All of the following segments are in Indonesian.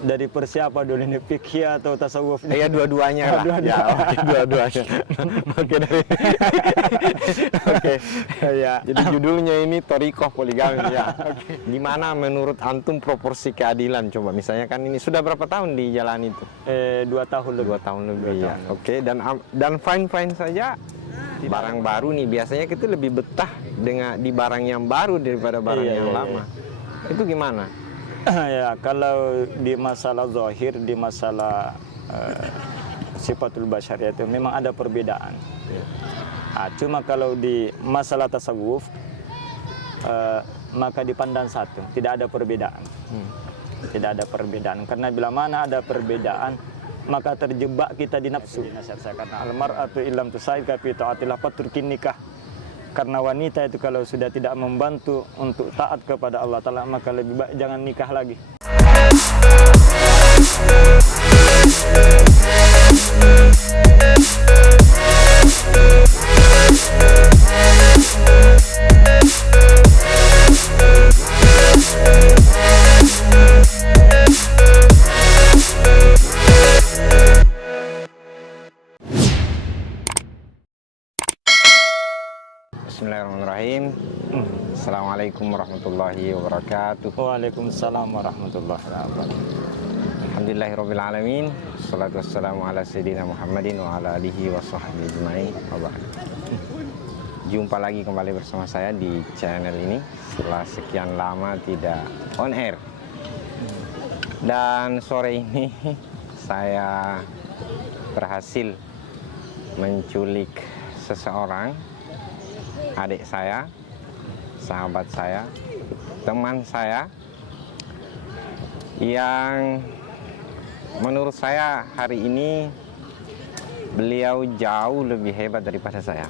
dari persiapan dulu ini fikih atau tasawuf? Ya dua-duanya lah. Dua-duanya. Ya, oke, dua-duanya. Oke dari. Oke. Ya. Jadi judulnya ini Thariqah Poligami ya. Gimana menurut antum proporsi keadilan? Coba misalnya kan ini sudah berapa tahun di jalan itu? 2 tahun lebih. 2 tahun lebih ya. Oke, dan fine-fine saja. Barang baru nih biasanya kita lebih betah dengan di barang yang baru daripada barang yang lama. Itu gimana? Ya, kalau di masalah zahir, di masalah sifatul basyariyah itu memang ada perbedaan. Cuma kalau di masalah tasawuf maka dipandang satu, tidak ada perbedaan. Tidak ada perbedaan karena bila mana ada perbedaan maka terjebak kita di nafsu. Karena almar'atu illam tusaid ka fi taatillah faturkin nikah. Karena wanita itu kalau sudah tidak membantu untuk taat kepada Allah Ta'ala maka lebih baik jangan nikah lagi. Bismillahirrahmanirrahim. Assalamualaikum warahmatullahi wabarakatuh. Waalaikumsalam warahmatullahi wabarakatuh. Alhamdulillahirabbil alamin. Wassalatu wassalamu ala sayyidina Muhammadin wa ala alihi wa sahbihi ajmain. Jumpa lagi kembali bersama saya di channel ini setelah sekian lama tidak on air. Dan sore ini saya berhasil menculik seseorang, adik saya, sahabat saya, teman saya, yang menurut saya hari ini beliau jauh lebih hebat daripada saya.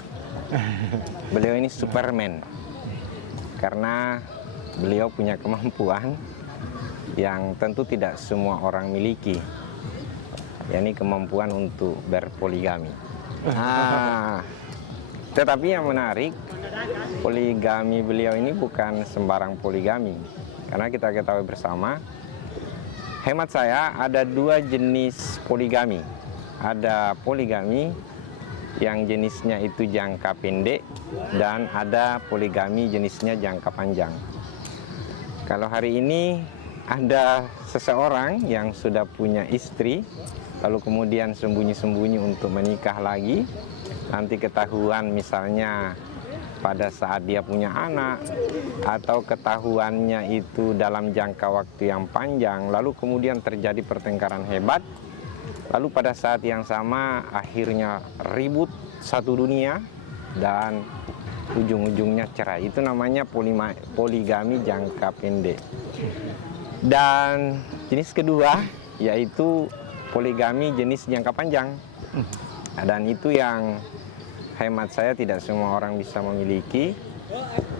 Beliau ini Superman karena beliau punya kemampuan yang tentu tidak semua orang miliki, yakni kemampuan untuk berpoligami. Tetapi yang menarik, poligami beliau ini bukan sembarang poligami. Karena kita ketahui bersama, hemat saya ada 2 jenis poligami. Ada poligami yang jenisnya itu jangka pendek dan ada poligami jenisnya jangka panjang. Kalau hari ini ada seseorang yang sudah punya istri, lalu kemudian sembunyi-sembunyi untuk menikah lagi, nanti ketahuan misalnya pada saat dia punya anak atau ketahuannya itu dalam jangka waktu yang panjang, lalu kemudian terjadi pertengkaran hebat, lalu pada saat yang sama akhirnya ribut satu dunia dan ujung-ujungnya cerai. Itu namanya poligami jangka pendek. Dan jenis kedua yaitu poligami jenis jangka panjang. Dan itu yang hemat saya tidak semua orang bisa memiliki,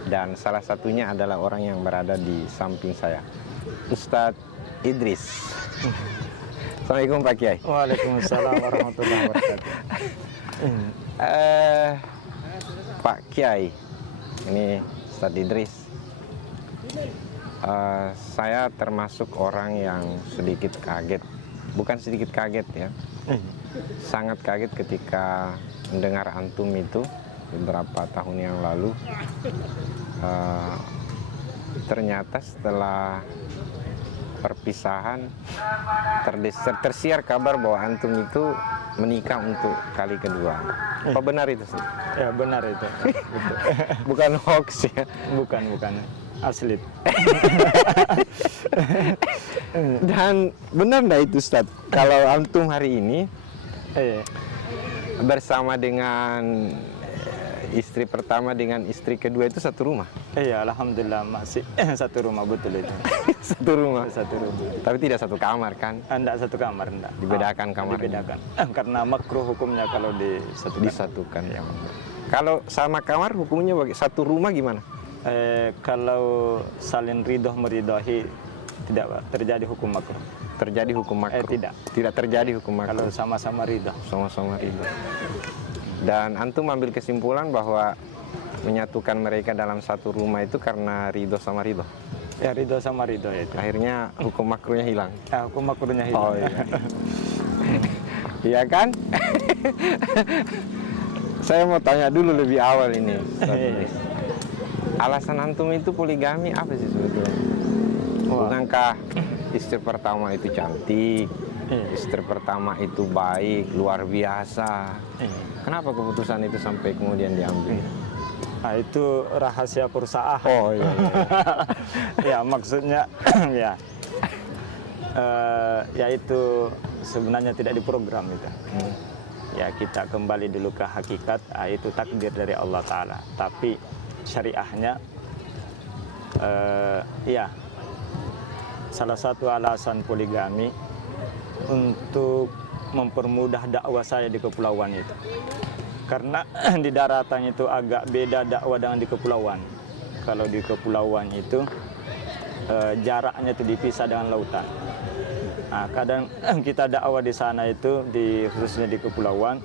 dan salah satunya adalah orang yang berada di samping saya, Ustadz Idris. Assalamualaikum Pak Kiai. Waalaikumsalam warahmatullahi wabarakatuh. Pak Kiai, ini Ustadz Idris. Saya termasuk orang yang sedikit kaget, bukan sedikit kaget ya, sangat kaget ketika mendengar antum itu beberapa tahun yang lalu. Ternyata setelah perpisahan tersiar kabar bahwa antum itu menikah untuk kali kedua. Apa benar itu sih? Ya benar itu. Bukan hoax ya? Bukan asli. Dan benar enggak itu Ustadz? Kalau antum hari ini bersama dengan istri pertama dengan istri kedua itu satu rumah? Iya, alhamdulillah masih satu rumah, betul itu. Satu rumah. Satu rumah. Tapi tidak satu kamar kan? Enggak satu kamar, enggak. Dibedakan kamarnya. Dibedakan. Karena makruh hukumnya kalau disatukan. Ya. Kalau sama kamar hukumnya satu rumah gimana? Kalau saling ridho meridohi tidak terjadi hukum makruh. Terjadi hukum makruh? Tidak terjadi hukum makruh. Kalau sama-sama ridho. Sama-sama ridho. Dan antum ambil kesimpulan bahwa menyatukan mereka dalam satu rumah itu karena ridho sama ridho? Ya ridho sama ridho itu. Akhirnya hukum makruhnya hilang. Ya, hukum makruhnya hilang. Oh iya. Iya kan? Saya mau tanya dulu lebih awal ini. Ustaz Idris. Alasan antum itu poligami apa sih sebetulnya? Wah. Bukankah istri pertama itu cantik, istri pertama itu baik, luar biasa? Kenapa keputusan itu sampai kemudian diambil? Nah, itu rahasia perusahaan. Oh iya. Ya maksudnya ya yaitu sebenarnya tidak diprogram itu. Ya kita kembali dulu ke hakikat, itu takdir dari Allah Ta'ala. Tapi syariahnya ya salah satu alasan poligami untuk mempermudah dakwah saya di kepulauan itu. Karena di daratan itu agak beda dakwah dengan di kepulauan. Kalau di kepulauan itu jaraknya itu dipisah dengan lautan. Nah, kadang kita dakwah di sana itu khususnya di kepulauan,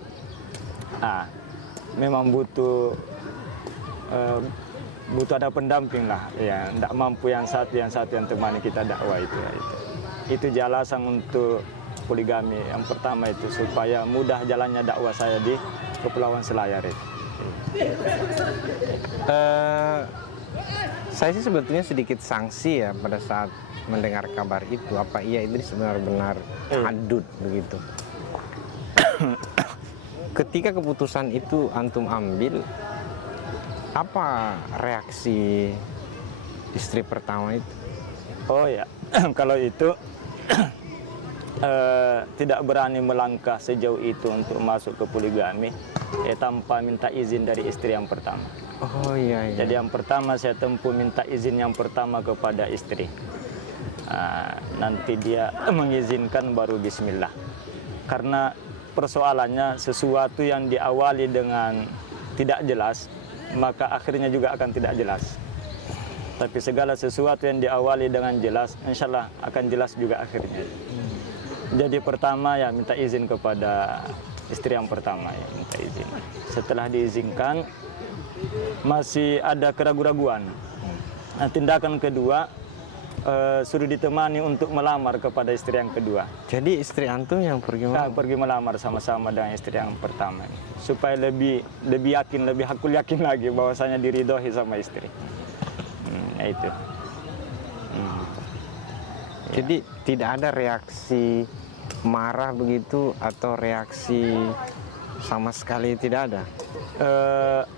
memang butuh ada pendamping lah, ya. Tidak mampu yang satu yang temani kita dakwah itu. Ya, itu alasan untuk poligami yang pertama itu supaya mudah jalannya dakwah saya di Kepulauan Selayar itu. Saya sih sebetulnya sedikit sanksi ya pada saat mendengar kabar itu. Apa iya Idris benar-benar hadut begitu? Ketika keputusan itu antum ambil, apa reaksi istri pertama itu? Oh ya, kalau itu tidak berani melangkah sejauh itu untuk masuk ke poligami tanpa minta izin dari istri yang pertama. Oh iya. Jadi yang pertama saya tempuh minta izin yang pertama kepada istri. Nanti dia mengizinkan baru bismillah. Karena persoalannya sesuatu yang diawali dengan tidak jelas, maka akhirnya juga akan tidak jelas. Tapi segala sesuatu yang diawali dengan jelas, insya Allah akan jelas juga akhirnya. Jadi pertama ya minta izin kepada istri yang pertama ya, minta izin. Setelah diizinkan masih ada keraguan-raguan. Nah, tindakan kedua suruh ditemani untuk melamar kepada istri yang kedua. Jadi istri antum yang pergi melamar? Pergi melamar sama-sama dengan istri yang pertama supaya lebih yakin, lebih hakul yakin lagi bahwasanya diridhoi sama istri. Ya itu. Jadi tidak ada reaksi marah begitu atau reaksi sama sekali tidak ada?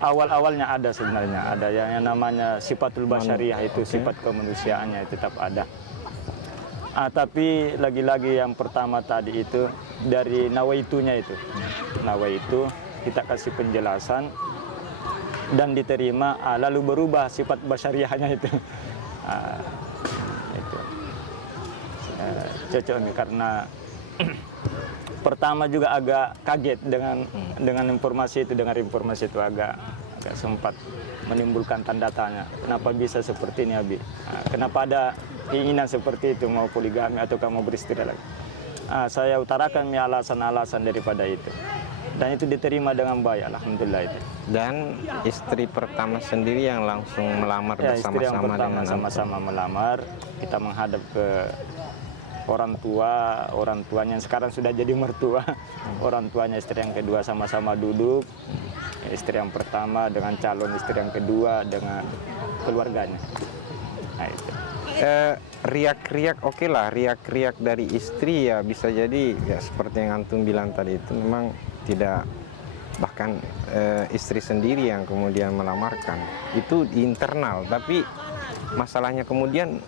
Awal-awalnya ada sebenarnya, ada yang namanya sifatul basyariah itu, sifat kemanusiaannya itu tetap ada. Tapi lagi-lagi yang pertama tadi itu dari nawaitunya itu. Nawaitu kita kasih penjelasan dan diterima, lalu berubah sifat basyariahnya itu. Itu. Cocok nih karena pertama juga agak kaget dengan informasi itu, agak sempat menimbulkan tanda tanya. Kenapa bisa seperti ini, Abi? Kenapa ada keinginan seperti itu, mau poligami atau kamu beristri lagi? Saya utarakan alasan-alasan daripada itu. Dan itu diterima dengan baik, alhamdulillah itu. Dan istri pertama sendiri yang langsung melamar ya, istri yang bersama-sama pertama dengan sama-sama melamar. Kita menghadap ke orang tuanya yang sekarang sudah jadi mertua. Orang tuanya istri yang kedua sama-sama duduk. Istri yang pertama dengan calon istri yang kedua dengan keluarganya. Nah, itu. Riak-riak oke lah, riak-riak dari istri ya bisa jadi ya seperti yang antum bilang tadi itu memang tidak, bahkan istri sendiri yang kemudian melamarkan itu di internal. Tapi masalahnya kemudian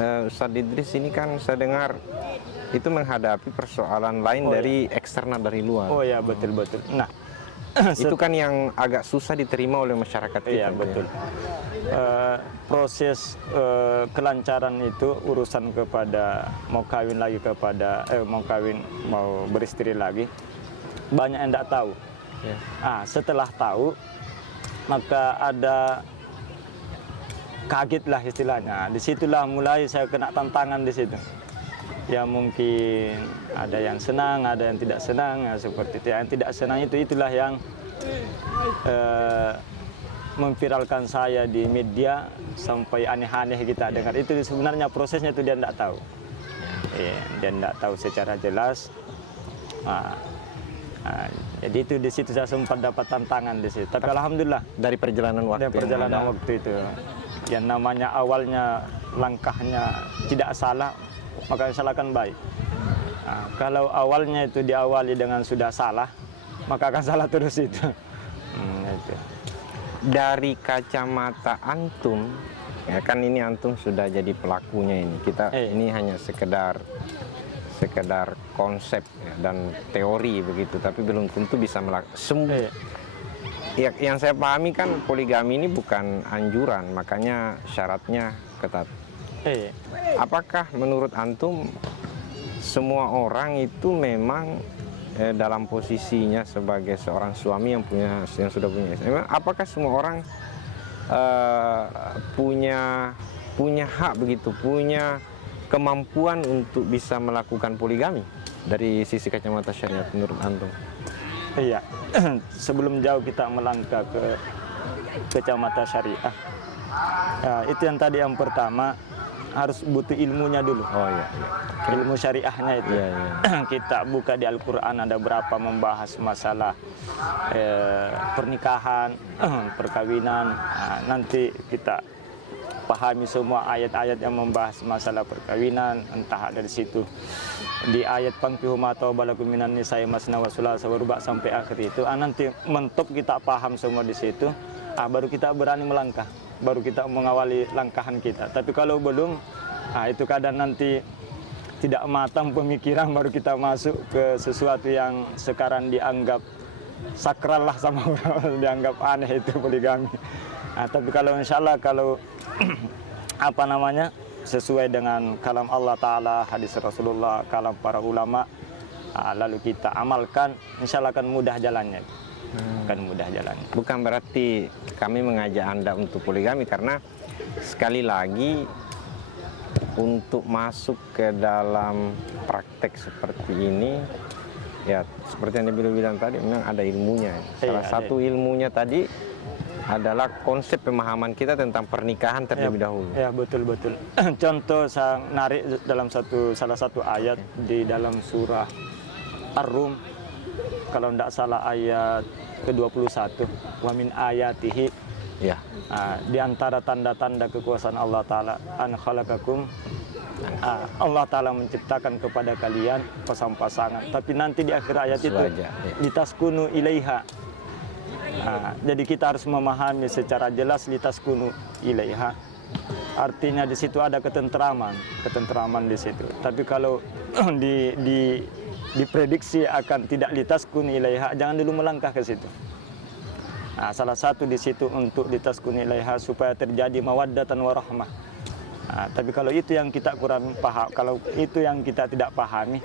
Ustadz Idris ini kan saya dengar itu menghadapi persoalan lain dari eksternal, dari luar. Oh ya, betul-betul. Nah, itu kan yang agak susah diterima oleh masyarakat kita. Iya, betul. Proses kelancaran itu urusan kepada mau kawin lagi mau beristri lagi, banyak yang tidak tahu. Ya. Setelah tahu maka ada kaget lah istilahnya. Disitulah mulai saya kena tantangan di situ. Ya mungkin ada yang senang, ada yang tidak senang, ya, seperti itu. Yang tidak senang itulah yang memviralkan saya di media sampai aneh-aneh kita dengar, itu sebenarnya prosesnya itu dia tidak tahu. Dia tidak tahu secara jelas. Jadi itu di situ saya sempat dapat tantangan di situ. Tapi alhamdulillah Dari perjalanan waktu dari perjalanan yang ada, waktu itu, yang namanya awalnya langkahnya tidak salah, maka yang salahkan baik. Kalau awalnya itu diawali dengan sudah salah, maka akan salah terus itu. Itu. dari kacamata antum, ya kan ini antum sudah jadi pelakunya ini. Kita ini hanya sekedar konsep ya, dan teori begitu, tapi belum tentu bisa melakukan. Ya, yang saya pahami kan poligami ini bukan anjuran, makanya syaratnya ketat. Apakah menurut antum semua orang itu memang dalam posisinya sebagai seorang suami yang sudah punya istri? Apakah semua orang punya hak begitu, punya kemampuan untuk bisa melakukan poligami dari sisi kacamata syariat menurut antum? Iya, sebelum jauh kita melangkah ke kacamata syariah, itu yang tadi yang pertama harus butuh ilmunya dulu. Oh iya. Ilmu syariahnya itu. Iya. Kita buka di Al-Quran ada berapa membahas masalah pernikahan, perkawinan. Nanti kita pahami semua ayat-ayat yang membahas masalah perkawinan, entah dari situ di ayat fankihu ma taba lakum minan nisa'i masna wa thulatha wa ruba' sampai akhir itu. Nanti mentok kita paham semua di situ, baru kita berani melangkah, baru kita mengawali langkahan kita. Tapi kalau belum, itu kadang nanti tidak matang pemikiran, baru kita masuk ke sesuatu yang sekarang dianggap sakral lah sama orang, dianggap aneh, itu poligami. Tapi kalau insya Allah kalau sesuai dengan kalam Allah Ta'ala, hadis Rasulullah, kalam para ulama, lalu kita amalkan, insya Allah akan mudah jalannya. Bukan berarti kami mengajak Anda untuk poligami, karena sekali lagi untuk masuk ke dalam praktek seperti ini, ya seperti yang Nabil bilang tadi, memang ada ilmunya. Salah satu ilmunya tadi adalah konsep pemahaman kita tentang pernikahan terlebih dahulu. Ya, betul. Contoh saya narik dalam salah satu ayat di dalam surah Ar-Rum, kalau tidak salah ayat ke-21, wa min ayatihi. Ya. Di antara tanda-tanda kekuasaan Allah Ta'ala, an khalaqakum, Allah Ta'ala menciptakan kepada kalian pasang-pasangan. Tapi nanti di akhir ayat itu, litaskunu ilaiha. Jadi kita harus memahami secara jelas litaskunu ilaiha. Artinya di situ ada ketentraman di situ. Tapi kalau diprediksi akan tidak litaskunu ilaiha, jangan dulu melangkah ke situ. Salah satu di situ untuk litaskunu ilaiha supaya terjadi mawaddatan warahmah. Tapi kalau itu yang kita kurang paham, kalau itu yang kita tidak pahami,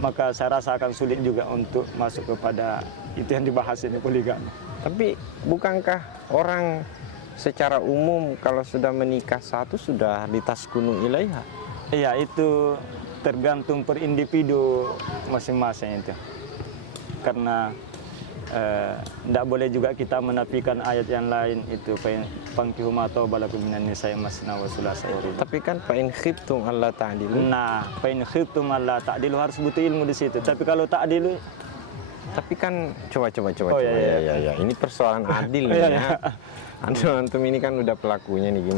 maka saya rasa akan sulit juga untuk masuk kepada itu yang dibahas ini, poligami. Tapi bukankah orang secara umum kalau sudah menikah satu sudah litaskunu ilaiha? Iya, itu tergantung per individu masing-masing itu. Karena tidak boleh juga kita menafikan ayat yang lain itu, fankihu ma taba lakum minan nisa'i masna wa thulatha wa ruba'. Tapi kan fa in khiftum alla ta'dilu. Fa in khiftum alla ta'dilu, harus butuh ilmu di situ. Tapi kalau ta'dilu, tapi kan coba. Ya. Ini persoalan adil nih ya. Antum ini kan udah pelakunya nih,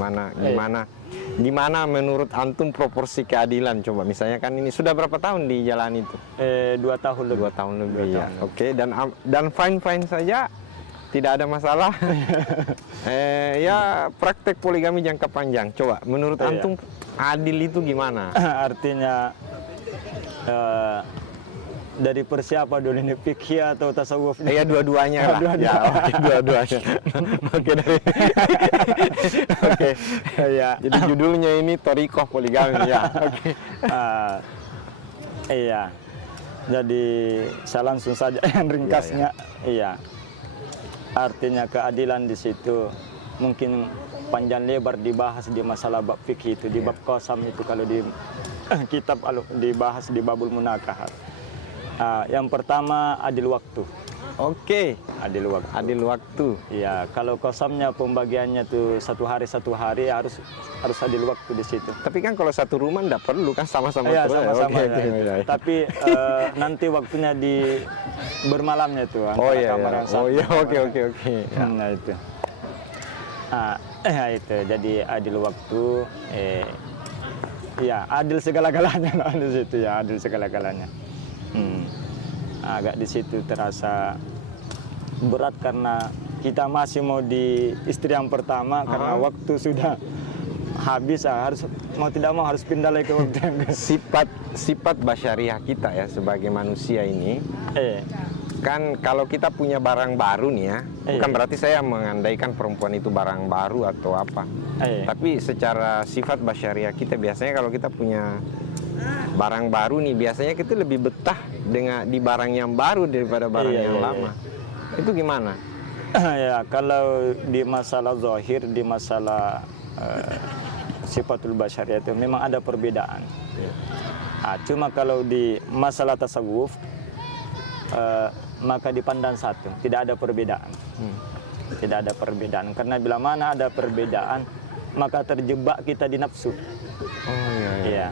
gimana menurut antum proporsi keadilan? Coba misalnya kan ini sudah berapa tahun di jalan itu? 2 tahun lebih. 2 tahun lebih ya. Oke, dan fine saja, tidak ada masalah. Ya praktek poligami jangka panjang. Coba menurut antum adil itu gimana? Artinya dari persiapan dulu ini, fikih atau tasawuf? Ya dua-duanya lah. Ya, oke, dua-duanya. Oke. Ya. Jadi judulnya ini Thariqah Poligami ya. Oke. Iya. Jadi saya langsung saja yang ringkasnya. Iya. Artinya keadilan di situ mungkin panjang lebar dibahas di masalah bab fikih itu, di bab qasam itu, kalau di kitab dibahas di babul munakahat. Yang pertama adil waktu. Oke, Adil waktu. adil waktu. Ya, kalau kosamnya pembagiannya tuh satu hari harus adil waktu di situ. Tapi kan kalau satu rumah nggak perlu kan sama-sama Iya, terus. sama-sama. Oke, Ya, oke, itu. iya. Tapi nanti waktunya di bermalamnya tuh Oh antara iya, kamar iya. yang satu. Oh iya, oke, oke, oke. Ya. Nah itu. Itu jadi adil waktu. Ya adil segala-galanya lah di situ ya, adil segala-galanya. Agak di situ terasa berat karena kita masih mau di istri yang pertama karena waktu sudah habis, harus mau tidak mau harus pindah lagi ke waktu yang Sifat basyariah kita ya sebagai manusia ini, kan kalau kita punya barang baru nih ya, bukan berarti saya mengandaikan perempuan itu barang baru atau apa. Tapi secara sifat basyariah kita biasanya kalau kita punya barang baru nih, biasanya kita lebih betah dengan di barang yang baru daripada barang yang lama. Itu gimana? Ya, kalau di masalah zahir, di masalah sifatul basyariah itu memang ada perbedaan. Cuma kalau di masalah tasawuf, maka dipandang satu, tidak ada perbedaan. Tidak ada perbedaan, karena bila mana ada perbedaan, maka terjebak kita di nafsu. Oh iya. Iya.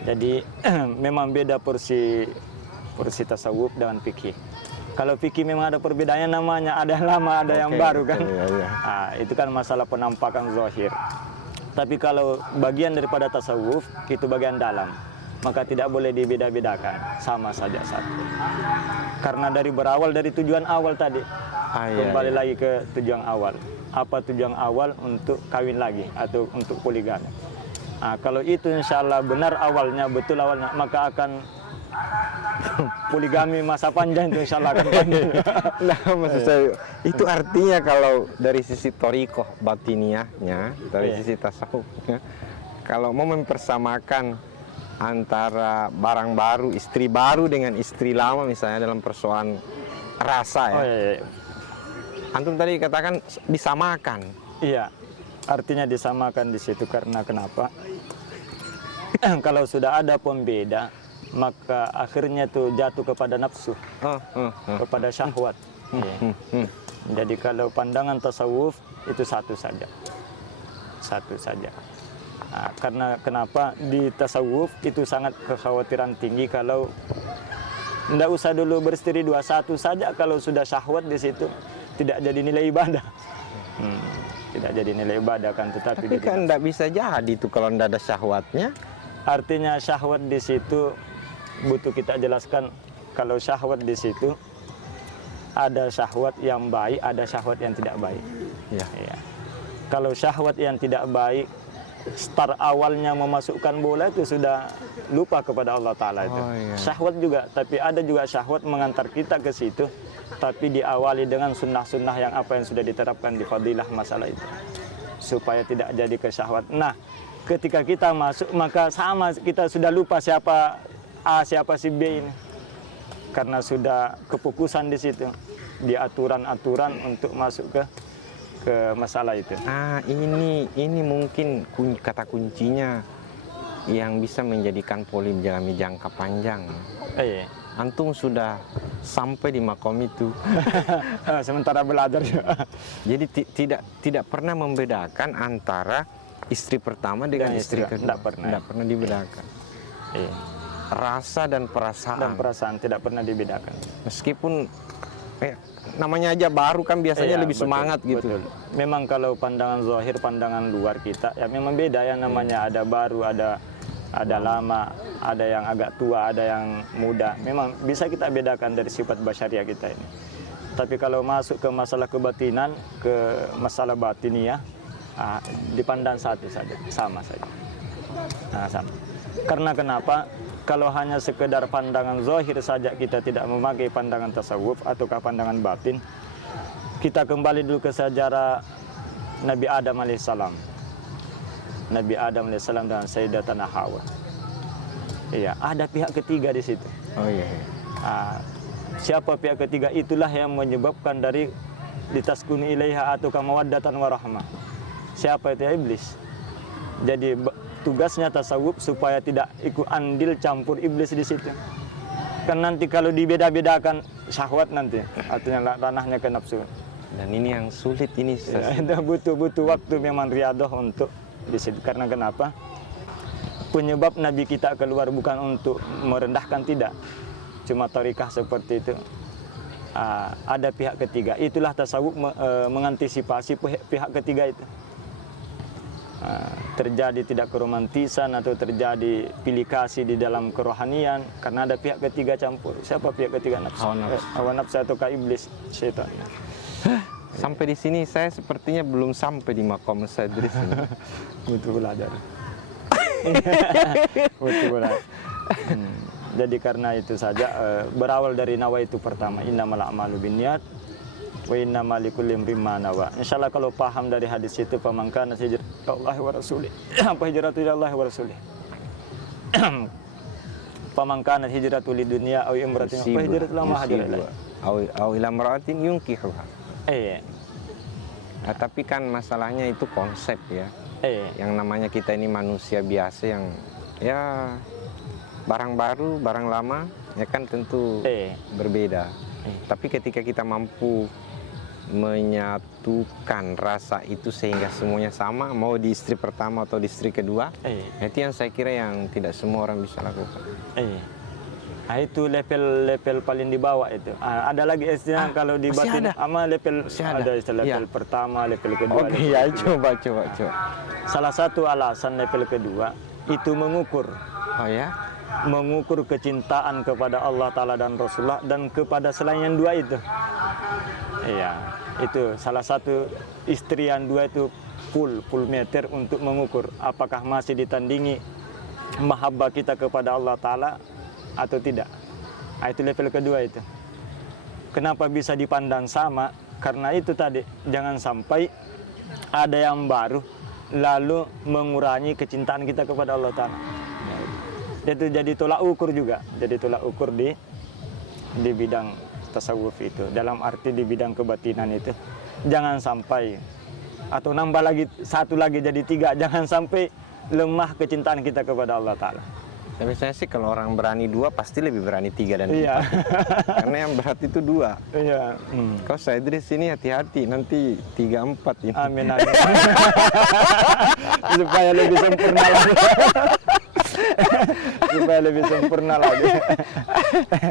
Jadi memang beda porsi tasawuf dengan fikih. Kalau fikih memang ada perbedaannya, namanya ada yang lama, ada yang baru kan. Iya. Itu kan masalah penampakan zahir. Tapi kalau bagian daripada tasawuf itu bagian dalam, maka tidak boleh dibeda-bedakan, sama saja satu. Karena dari berawal dari tujuan awal tadi, kembali lagi ke tujuan awal. Apa tujuan awal? Untuk kawin lagi atau untuk poligami. Kalau itu insya Allah benar awalnya, betul awalnya, maka akan poligami masa panjang itu insya Allah akan panjang. Nah, maksud saya itu artinya kalau dari sisi thariqah batiniahnya, dari sisi tasawufnya, kalau mau mempersamakan antara barang baru, istri baru dengan istri lama misalnya dalam persoalan rasa ya. Antum tadi katakan disamakan. Iya, artinya disamakan di situ karena kenapa? Kalau sudah ada pembeda, maka akhirnya tuh jatuh kepada nafsu, kepada syahwat. Jadi kalau pandangan tasawuf itu satu saja. Karena kenapa di tasawuf itu sangat kekhawatiran tinggi kalau tidak usah dulu beristri dua, satu saja kalau sudah syahwat di situ tidak jadi nilai ibadah. Tidak jadi nilai ibadah kan, tetapi kan tidak bisa jadi itu kalau tidak ada syahwatnya. Artinya syahwat di situ butuh kita jelaskan. Kalau syahwat di situ ada syahwat yang baik, ada syahwat yang tidak baik. Ya. Kalau syahwat yang tidak baik, start awalnya memasukkan bola itu sudah lupa kepada Allah Ta'ala itu. Syahwat juga, tapi ada juga syahwat mengantar kita ke situ, tapi diawali dengan sunnah-sunnah yang apa yang sudah diterapkan di fadilah masalah itu, supaya tidak jadi ke syahwat. Nah, ketika kita masuk, maka sama kita sudah lupa siapa A, siapa si B ini, karena sudah kefokusan di situ, di aturan-aturan untuk masuk ke masalah itu. Ini mungkin kata kuncinya yang bisa menjadikan poligami jangka panjang. Antum sudah sampai di makom itu. Sementara belajar. Jadi tidak pernah membedakan antara istri pertama dengan istri kedua. Tidak pernah dibedakan. Rasa dan perasaan tidak pernah dibedakan. Meskipun namanya aja baru kan biasanya lebih semangat gitu. Betul. Memang kalau pandangan zahir, pandangan luar kita ya memang beda ya, namanya ada baru, ada lama, ada yang agak tua, ada yang muda. Memang bisa kita bedakan dari sifat basyariah kita ini. Tapi kalau masuk ke masalah kebatinan, ke masalah batiniah, dipandang satu saja, sama saja. Sama. Karena kenapa? Kalau hanya sekedar pandangan zahir saja kita tidak memakai pandangan tasawuf atau pandangan batin, kita kembali dulu ke sejarah Nabi Adam alaihissalam. Nabi Adam alaihissalam dan Sayyidatuna Hawa. Iya, ada pihak ketiga di situ. Siapa pihak ketiga? Itulah yang menyebabkan dari litaskuni ilaiha atau mawaddatan warahmah. Siapa itu? Iblis. Jadi tugasnya tasawuf supaya tidak ikut andil campur iblis di situ. Kan nanti kalau dibeda-bedakan syahwat nanti, artinya ranahnya ke nafsu. Dan ini yang sulit ini. Ya, itu butuh waktu memang riadah untuk disitu. Karena kenapa? Penyebab Nabi kita keluar bukan untuk merendahkan, tidak. Cuma tarikah seperti itu. Ada pihak ketiga. Itulah tasawuf mengantisipasi pihak ketiga itu. Terjadi tidak keromantisan atau terjadi pilih kasih di dalam kerohanian karena ada pihak ketiga campur. Siapa pihak ketiga? Nafsu. Hawa nafsu ataukah iblis, syaitan. Sampai di sini saya sepertinya belum sampai di makom Ustaz Idris ini. Butuh belajar. Butuh belajar. Jadi karena itu saja berawal dari nawa itu pertama, innamal a'malu binniyat wa innamal likulli imrin ma nawa. Insyaallah kalau paham dari hadis itu, pamangkana hijratullahi wa rasulih. Apa hijratu ilallahi wa rasulih? Pamangkana hijratu lidunya aw imratin fa hijratu ila ma hajara ilaih. Aw ila imratin yunkihuha. Nah, tapi kan masalahnya itu konsep ya. Yang namanya kita ini manusia biasa yang ya barang baru, barang lama ya kan tentu berbeda. Tapi ketika kita mampu menyatukan rasa itu sehingga semuanya sama, mau di istri pertama atau di istri kedua, itu yang saya kira yang tidak semua orang bisa lakukan. Nah, itu level paling di bawah itu. Ada lagi istilah kalau di batin ama level ada istilah level pertama, level kedua. Oke, ya coba. Salah satu alasan level kedua itu mengukur. Oh ya? Mengukur kecintaan kepada Allah Ta'ala dan Rasulullah dan kepada selain yang dua itu. Iya, itu salah satu istri yang dua itu full meter untuk mengukur apakah masih ditandingi mahabbah kita kepada Allah Ta'ala atau tidak. Nah, itu level kedua itu. Kenapa bisa dipandang sama? Karena itu tadi, jangan sampai ada yang baru lalu mengurangi kecintaan kita kepada Allah Ta'ala. Itu jadi tolak ukur juga. Jadi tolak ukur di bidang tasawuf itu. Dalam arti di bidang kebatinan itu. Jangan sampai, atau nambah lagi satu lagi jadi tiga, jangan sampai lemah kecintaan kita kepada Allah Ta'ala. Tapi saya sih kalau orang berani dua pasti lebih berani tiga dan Iya. empat. Karena yang berat itu dua. Iya. Kau Ustaz Idris ini hati-hati nanti 3-4 ini. Amin. Supaya lebih sempurna lagi. Supaya lebih sempurna lagi.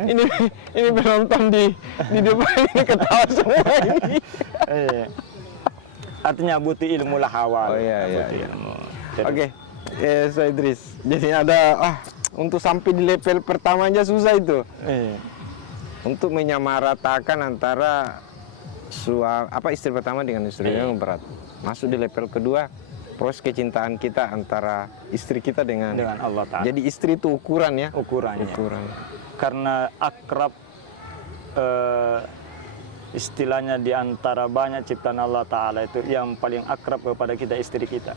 ini penonton di depan ini ketawa semua ini. Iya. Artinya butuh ilmu lah awal. Oh iya. Ilmu. Oke. Ustaz Idris. Jadi ada untuk sampai di level pertama aja susah itu. Untuk menyamaratakan antara istri pertama dengan istri yang berat. Masuk di level kedua, proses kecintaan kita antara istri kita dengan Allah Ta'ala. Jadi istri itu ukuran ya. Ukuran. Karena akrab istilahnya di antara banyak ciptaan Allah Ta'ala itu yang paling akrab kepada kita istri kita.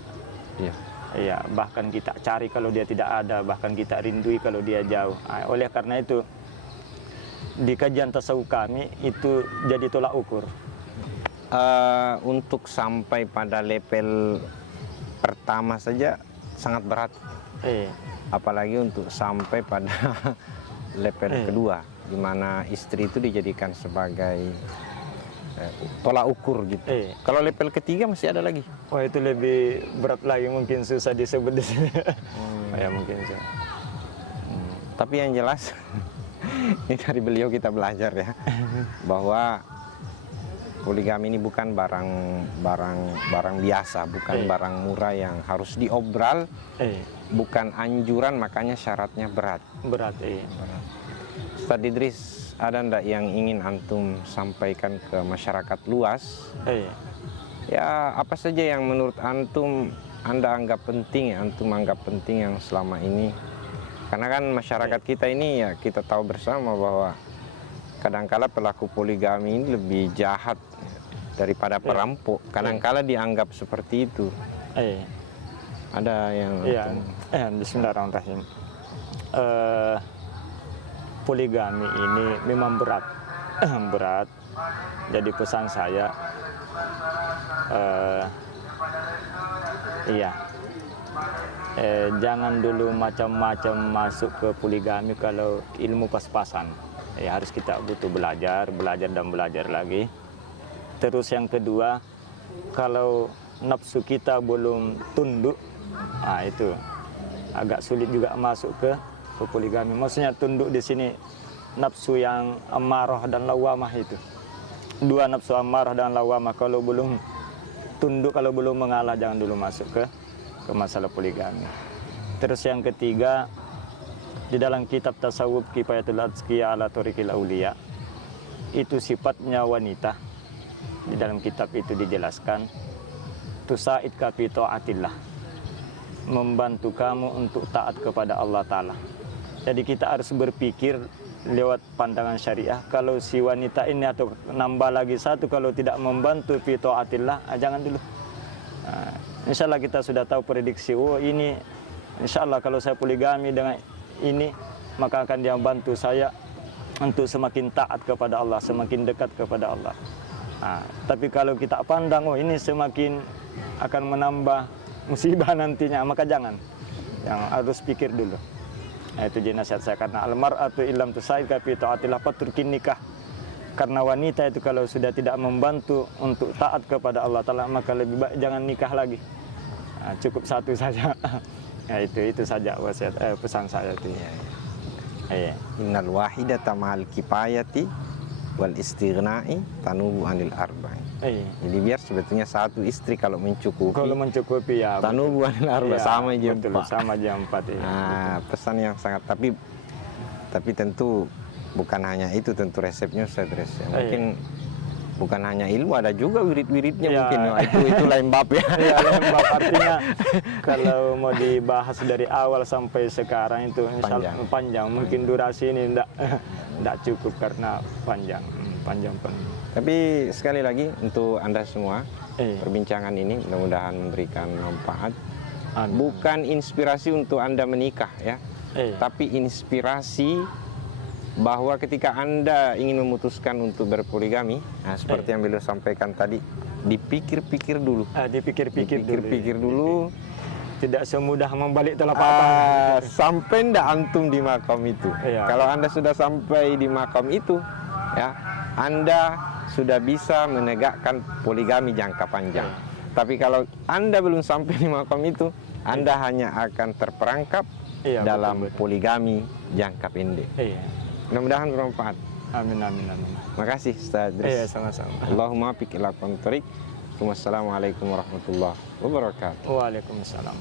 Iya, bahkan kita cari kalau dia tidak ada, bahkan kita rindui kalau dia jauh. Oleh karena itu, di kajian tasawuf kami itu jadi tolak ukur. Untuk sampai pada level pertama saja sangat berat. Apalagi untuk sampai pada level kedua, di mana istri itu dijadikan sebagai tolak ukur gitu. Kalau level ketiga masih ada lagi. Wah, itu lebih berat lagi, mungkin susah disebut di sini. Ya mungkin sih. Tapi yang jelas ini dari beliau kita belajar ya bahwa poligami ini bukan barang biasa, bukan barang murah yang harus diobral, bukan anjuran, makanya syaratnya berat. Berat. Ustaz Idris, ada ndak yang ingin antum sampaikan ke masyarakat luas? Ya, apa saja yang menurut antum Anda anggap penting, antum anggap penting yang selama ini? Karena kan masyarakat kita ini ya kita tahu bersama bahwa kadangkala pelaku poligami ini lebih jahat daripada perampok. Kadangkala dianggap seperti itu. Ada yang Bismillahirrahmanirrahim. Poligami ini memang berat. Berat. Jadi pesan saya Jangan dulu macam-macam masuk ke poligami kalau ilmu pas-pasan. Harus kita butuh belajar dan belajar lagi. Terus yang kedua, kalau nafsu kita belum tunduk, itu agak sulit juga masuk ke poligami. Maksudnya tunduk di sini nafsu yang amarah dan lawamah itu. Dua nafsu amarah dan lawamah kalau belum tunduk, kalau belum mengalah, jangan dulu masuk ke masalah poligami. Terus yang ketiga, di dalam kitab tasawuf Kifayatul Adzkiya ala Thoriqil Auliya, itu sifatnya wanita. Di dalam kitab itu dijelaskan, tusa'id ka fi ta'atillah, membantu kamu untuk taat kepada Allah Ta'ala. Jadi kita harus berpikir lewat pandangan syariah, kalau si wanita ini atau nambah lagi satu, kalau tidak membantu fi ta'atillah, jangan dulu. Insya Allah kita sudah tahu prediksi, ini insya Allah kalau saya poligami dengan ini, maka akan dia bantu saya untuk semakin taat kepada Allah, semakin dekat kepada Allah. Tapi kalau kita pandang, ini semakin akan menambah musibah nantinya, maka jangan. Yang harus pikir dulu. Itu nasihat saya, karena almar'atu illam tusaid ka fi ta'atillah faturkin nikah. Karena wanita itu kalau sudah tidak membantu untuk taat kepada Allah Ta'ala, maka lebih baik jangan nikah lagi. Cukup satu saja. Itu saja wasiat, pesan saya itu. Innal wahidata ma'al kifayati wal istighna'i tanubu anil arba'i. Jadi biar sebetulnya satu istri kalau mencukupi ya tanubu anil arba, sama aja empat. Sama aja empat. Pesan yang sangat, tapi tentu bukan hanya itu, tentu resepnya Ustaz Res. Mungkin bukan hanya ilmu, ada juga wirid-wiridnya mungkin. Itu lain bab ya. Lain bab, artinya kalau mau dibahas dari awal sampai sekarang itu panjang. Mungkin durasi ini tidak cukup karena panjang. Tapi sekali lagi untuk Anda semua, perbincangan ini mudah-mudahan memberikan manfaat. Bukan inspirasi untuk Anda menikah ya, tapi inspirasi bahwa ketika Anda ingin memutuskan untuk berpoligami, seperti yang beliau sampaikan tadi, dipikir-pikir dulu. Dipikir-pikir dulu. Tidak semudah membalik telapak sampai ndak antum di makam itu. Kalau Anda sudah sampai di makam itu, ya, Anda sudah bisa menegakkan poligami jangka panjang. Tapi kalau Anda belum sampai di makam itu, Anda hanya akan terperangkap dalam poligami jangka pendek. Mudah-mudahan bermanfaat. Amin. Makasih Ustaz. Sama-sama. Allahumma fiq ila kontorik. Wassalamualaikum warahmatullahi wabarakatuh. Waalaikumsalam.